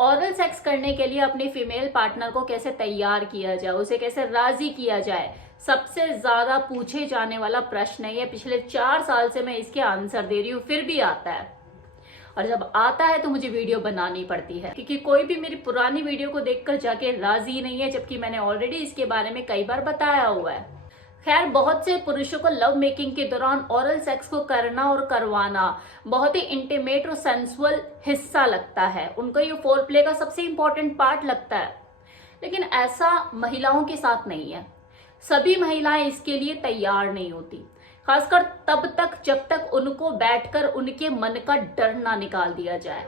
Oral sex करने के लिए अपनी फीमेल पार्टनर को कैसे तैयार किया जाए, उसे कैसे राजी किया जाए, सबसे ज्यादा पूछे जाने वाला प्रश्न है ये। पिछले 4 साल से मैं इसके आंसर दे रही हूँ, फिर भी आता है। और जब आता है तो मुझे वीडियो बनानी पड़ती है, क्योंकि कोई भी मेरी पुरानी वीडियो को देखकर जाके राजी नहीं है, जबकि मैंने ऑलरेडी इसके बारे में कई बार बताया हुआ है। खैर, बहुत से पुरुषों को लव मेकिंग के दौरान ओरल सेक्स को करना और करवाना बहुत ही इंटीमेट और सेंसुअल हिस्सा लगता है। उनको ये फोर प्ले का सबसे इंपॉर्टेंट पार्ट लगता है। लेकिन ऐसा महिलाओं के साथ नहीं है। सभी महिलाएं इसके लिए तैयार नहीं होती, खासकर तब तक जब तक उनको बैठकर उनके मन का डर ना निकाल दिया जाए,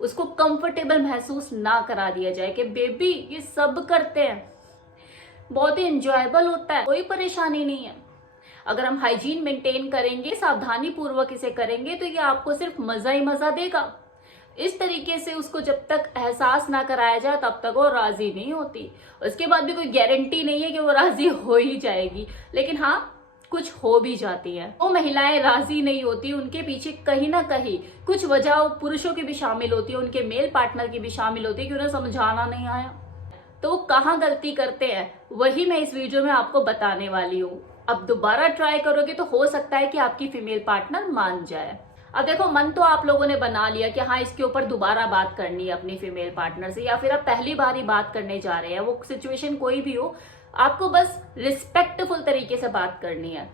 उसको कंफर्टेबल महसूस ना करा दिया जाए कि बेबी ये सब करते हैं, बहुत ही इंजॉयबल होता है, कोई परेशानी नहीं है। अगर हम हाइजीन मेंटेन करेंगे, सावधानी पूर्वक इसे करेंगे, तो ये आपको सिर्फ मजा ही मजा देगा। इस तरीके से उसको जब तक एहसास ना कराया जाए तब तक वो राजी नहीं होती। उसके बाद भी कोई गारंटी नहीं है कि वो राजी हो ही जाएगी, लेकिन हाँ, कुछ हो भी जाती है। वो महिलाएं राजी नहीं होती, उनके पीछे कहीं ना कहीं कुछ वजह पुरुषों की भी शामिल होती है, उनके मेल पार्टनर की भी शामिल होती है कि उन्हें समझाना नहीं आया। तो वो कहाँ गलती करते हैं, वही मैं इस वीडियो में आपको बताने वाली हूँ। अब दोबारा ट्राई करोगे तो हो सकता है कि आपकी फीमेल पार्टनर मान जाए। अब देखो, मन तो आप लोगों ने बना लिया कि हाँ, इसके ऊपर दोबारा बात करनी है अपनी फीमेल पार्टनर से, या फिर आप पहली बार ही बात करने जा रहे हैं। वो सिचुएशन कोई भी हो, आपको बस रिस्पेक्टफुल तरीके से बात करनी है।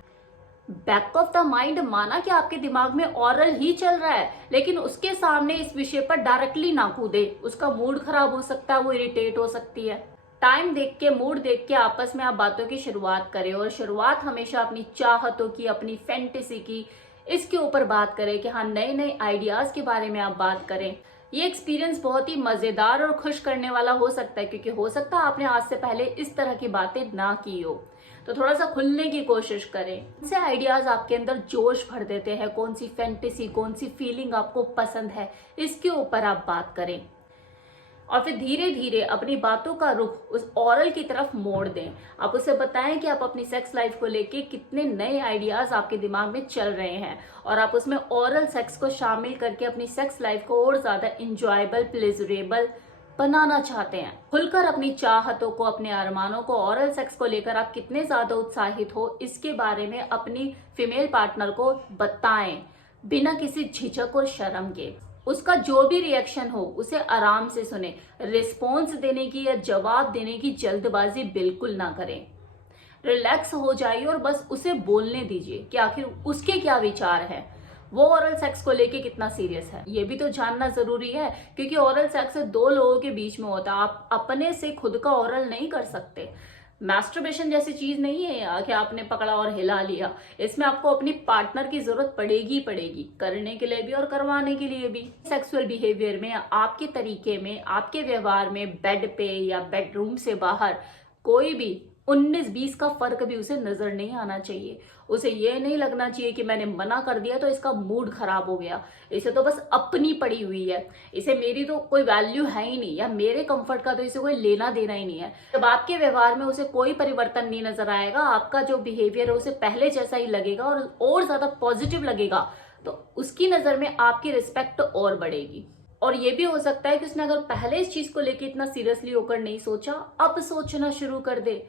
बैक ऑफ द माइंड माना कि आपके दिमाग में ओरल ही चल रहा है, लेकिन उसके सामने इस विषय पर डायरेक्टली ना कूदे। उसका मूड खराब हो सकता है, वो इरिटेट हो सकती है। टाइम देख के, मूड देख के आपस में आप बातों की शुरुआत करें, और शुरुआत हमेशा अपनी चाहतों की, अपनी फैंटेसी की, इसके ऊपर बात करें कि हाँ, नए नए आइडियाज के बारे में आप बात करें। ये एक्सपीरियंस बहुत ही मजेदार और खुश करने वाला हो सकता है, क्योंकि हो सकता है आपने आज से पहले इस तरह की बातें ना की हो। तो थोड़ा सा खुलने की कोशिश करें। इनसे आइडियाज आपके अंदर जोश भर देते हैं। कौन सी फैंटेसी, कौन सी फीलिंग आपको पसंद है, इसके ऊपर आप बात करें, और फिर धीरे धीरे अपनी बातों का रुख उस ओरल की तरफ मोड़ दें। आप उसे बताएं कि आप अपनी सेक्स लाइफ को लेके कितने नए आइडियाज आपके दिमाग में चल रहे हैं, और आप उसमें ओरल सेक्स को शामिल करके अपनी सेक्स लाइफ को और ज्यादा इंजॉयबल, प्लेजरेबल बनाना चाहते हैं। खुलकर अपनी चाहतों को, अपने अरमानों को, ओरल सेक्स को लेकर आप कितने ज्यादा उत्साहित हो, इसके बारे में अपनी फीमेल पार्टनर को बताएं, बिना किसी झिझक और शर्म के। उसका जो भी रिएक्शन हो उसे आराम से सुने। रिस्पॉन्स देने की या जवाब देने की जल्दबाजी बिल्कुल ना करें। रिलैक्स हो जाइए और बस उसे बोलने दीजिए कि आखिर उसके क्या विचार है, वो ओरल सेक्स को लेके कितना सीरियस है, ये भी तो जानना जरूरी है। क्योंकि ओरल सेक्स 2 लोगों के बीच में होता है, आप अपने से खुद का ओरल नहीं कर सकते। मैस्टरबेशन जैसी चीज नहीं है कि आपने पकड़ा और हिला लिया। इसमें आपको अपनी पार्टनर की जरूरत पड़ेगी पड़ेगी, करने के लिए भी और करवाने के लिए भी। सेक्सुअल बिहेवियर में, आपके तरीके में, आपके व्यवहार में, बेड पे या बेडरूम से बाहर कोई भी 19-20 का फर्क भी उसे नजर नहीं आना चाहिए। उसे ये नहीं लगना चाहिए कि मैंने मना कर दिया तो इसका मूड खराब हो गया, इसे तो बस अपनी पड़ी हुई है, इसे मेरी तो कोई वैल्यू है ही नहीं, या मेरे कंफर्ट का तो इसे कोई लेना देना ही नहीं है। जब आपके व्यवहार में उसे कोई परिवर्तन नहीं नजर आएगा, आपका जो बिहेवियर है उसे पहले जैसा ही लगेगा और ज्यादा पॉजिटिव लगेगा, तो उसकी नजर में आपकी रिस्पेक्ट और बढ़ेगी। और ये भी हो सकता है कि उसने अगर पहले इस चीज को लेकर इतना सीरियसली होकर नहीं सोचा, अब सोचना शुरू कर दे।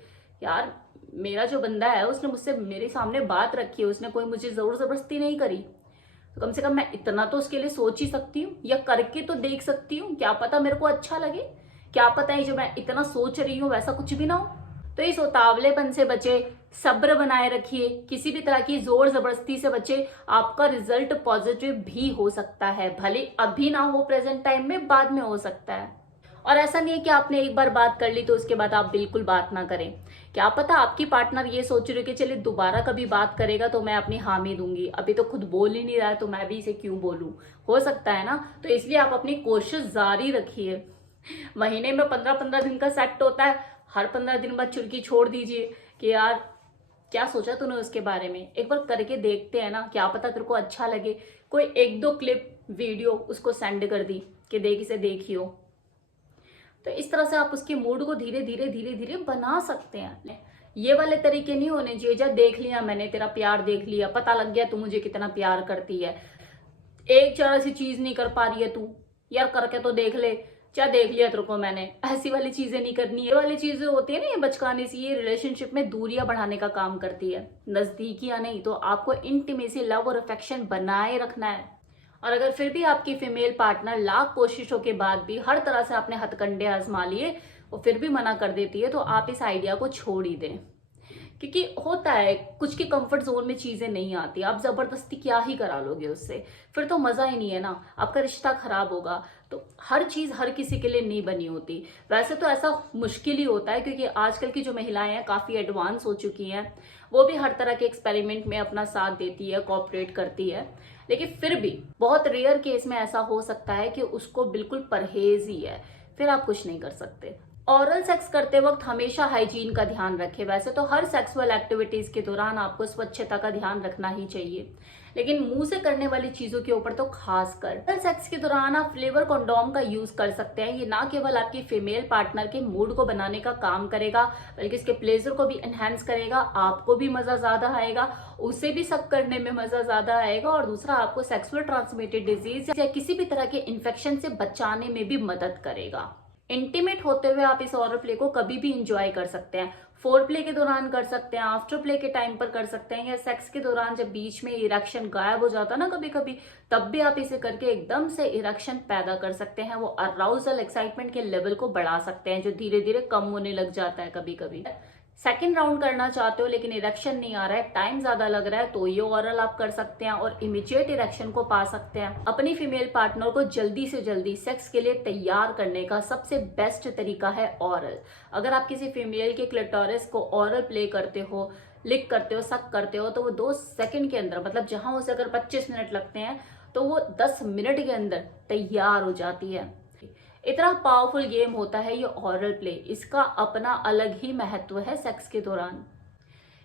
यार, मेरा जो बंदा है उसने मुझसे मेरे सामने बात रखी है, उसने कोई मुझे जोर जबरदस्ती नहीं करी, तो कम से कम मैं इतना तो उसके लिए सोच ही सकती हूँ, या करके तो देख सकती हूँ। क्या पता मेरे को अच्छा लगे, क्या पता है जो मैं इतना सोच रही हूँ वैसा कुछ भी ना हो। तो इस उतावलेपन से बचे, सब्र बनाए रखिए, किसी भी तरह की जोर जबरदस्ती से बचे। आपका रिजल्ट पॉजिटिव भी हो सकता है, भले अभी ना हो प्रेजेंट टाइम में, बाद में हो सकता है। और ऐसा नहीं है कि आपने एक बार बात कर ली तो उसके बाद आप बिल्कुल बात ना करें। क्या पता आपकी पार्टनर ये सोच रही है कि चलिए दोबारा कभी बात करेगा तो मैं अपनी हामी दूंगी, अभी तो खुद बोल ही नहीं रहा है तो मैं भी इसे क्यों बोलूं, हो सकता है ना। तो इसलिए आप अपनी कोशिश जारी रखिए। महीने में 15-15 दिन का सेट होता है, हर 15 दिन बाद चुटकी छोड़ दीजिए कि यार क्या सोचा तूने उसके बारे में, एक बार करके देखते हैं ना, क्या पता तेरे को अच्छा लगे। कोई 1-2 क्लिप वीडियो उसको सेंड कर दी कि देख, इसे देखियो। तो इस तरह से आप उसके मूड को धीरे धीरे धीरे धीरे बना सकते हैं। ये वाले तरीके नहीं होने चाहिए जब देख लिया मैंने, तेरा प्यार देख लिया, पता लग गया तू मुझे कितना प्यार करती है, एक जरा सी चीज नहीं कर पा रही है तू, यार करके तो देख ले, क्या देख लिया तेरे को मैंने, ऐसी वाली चीजें नहीं करनी है। ये वाली चीजें होती है ना, ये बचकाने से ये रिलेशनशिप में दूरियां बढ़ाने का काम करती है, नजदीकियां नहीं। तो आपको इंटीमेसी, लव और अफेक्शन बनाए रखना है। और अगर फिर भी आपकी फीमेल पार्टनर लाख कोशिशों के बाद भी हर तरह से आपने हथकंडे आजमा लिए, वो फिर भी मना कर देती है, तो आप इस आइडिया को छोड़ ही दें। क्योंकि होता है कुछ की कंफर्ट जोन में चीजें नहीं आती, आप जबरदस्ती क्या ही करा लोगे उससे, फिर तो मजा ही नहीं है ना, आपका रिश्ता खराब होगा। तो हर चीज हर किसी के लिए नहीं बनी होती। वैसे तो ऐसा मुश्किल ही होता है, क्योंकि आजकल की जो महिलाएं हैं काफी एडवांस हो चुकी हैं, वो भी हर तरह के एक्सपेरिमेंट में अपना साथ देती है, कोऑपरेट करती है। लेकिन फिर भी बहुत रेयर केस में ऐसा हो सकता है कि उसको बिल्कुल परहेज ही है, फिर आप कुछ नहीं कर सकते। ऑरल सेक्स करते वक्त हमेशा हाइजीन का ध्यान रखें। वैसे तो हर सेक्सुअल एक्टिविटीज के दौरान आपको स्वच्छता का ध्यान रखना ही चाहिए, लेकिन मुंह से करने वाली चीजों के ऊपर तो खास कर। ऑरल सेक्स के दौरान आप फ्लेवर कंडोम का यूज कर सकते हैं। ये ना केवल आपकी फीमेल पार्टनर के मूड को बनाने का काम करेगा, बल्कि इसके प्लेजर को भी एनहेंस करेगा, आपको भी मजा ज्यादा आएगा, उसे भी सक करने में मजा ज्यादा आएगा, और दूसरा आपको सेक्सुअल ट्रांसमिटेड डिजीज या किसी भी तरह के इन्फेक्शन से बचाने में भी मदद करेगा। इंटीमेट होते हुए आप इस ऑरल प्ले को कभी भी इंजॉय कर सकते हैं। फोर प्ले के दौरान कर सकते हैं, आफ्टर प्ले के टाइम पर कर सकते हैं, या सेक्स के दौरान जब बीच में इरेक्शन गायब हो जाता है ना कभी कभी, तब भी आप इसे करके एकदम से इरेक्शन पैदा कर सकते हैं। वो अराउजल एक्साइटमेंट के लेवल को बढ़ा सकते हैं, जो धीरे धीरे कम होने लग जाता है कभी कभी। सेकेंड राउंड करना चाहते हो लेकिन इरेक्शन नहीं आ रहा है, टाइम ज्यादा लग रहा है, तो ये ओरल आप कर सकते हैं और इमीडिएट इरेक्शन को पा सकते हैं। अपनी फीमेल पार्टनर को जल्दी से जल्दी सेक्स के लिए तैयार करने का सबसे बेस्ट तरीका है ओरल। अगर आप किसी फीमेल के क्लिटोरिस को ओरल प्ले करते हो, लिक करते हो, सक करते हो, तो वो 2 सेकंड के अंदर, मतलब जहां उसे अगर 25 मिनट लगते हैं तो वो 10 मिनट के अंदर तैयार हो जाती है। इतना पावरफुल गेम होता है ये ओरल प्ले, इसका अपना अलग ही महत्व है सेक्स के दौरान।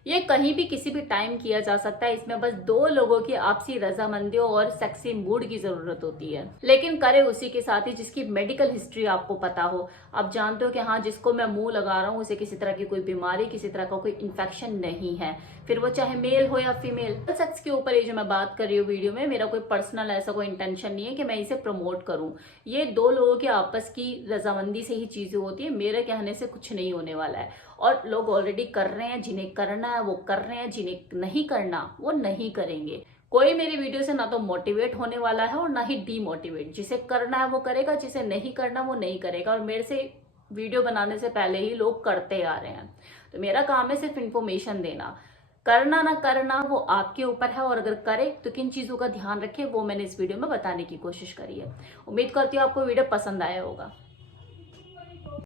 ये कहीं भी किसी भी टाइम किया जा सकता है, इसमें बस 2 लोगों की आपसी रजामंदी और सेक्सी मूड की जरूरत होती है। लेकिन करे उसी के साथ ही जिसकी मेडिकल हिस्ट्री आपको पता हो, आप जानते हो कि हाँ जिसको मैं मुंह लगा रहा हूँ उसे किसी तरह की कोई बीमारी, किसी तरह का कोई इन्फेक्शन नहीं है, फिर वो चाहे मेल हो या फीमेल। सेक्स के ऊपर ये जो मैं बात कर रही हूँ वीडियो में, मेरा कोई पर्सनल ऐसा कोई इंटेंशन नहीं है कि मैं इसे प्रमोट करूँ। ये 2 लोगों के आपस की रजामंदी से ही चीजें होती है, मेरे कहने से कुछ नहीं होने वाला है। और लोग ऑलरेडी कर रहे हैं, जिन्हें करना है वो कर रहे हैं, जिन्हें नहीं करना वो नहीं करेंगे। कोई मेरी वीडियो से ना तो मोटिवेट होने वाला है और ना ही डीमोटिवेट। जिसे करना है वो करेगा, जिसे नहीं करना वो नहीं करेगा। और मेरे से वीडियो बनाने से पहले ही लोग करते आ रहे हैं, तो मेरा काम है सिर्फ इन्फॉर्मेशन देना। करना ना करना वो आपके ऊपर है, और अगर करे तो किन चीजों का ध्यान रखे वो मैंने इस वीडियो में बताने की कोशिश करी है। उम्मीद करती हूँ आपको वीडियो पसंद आया होगा।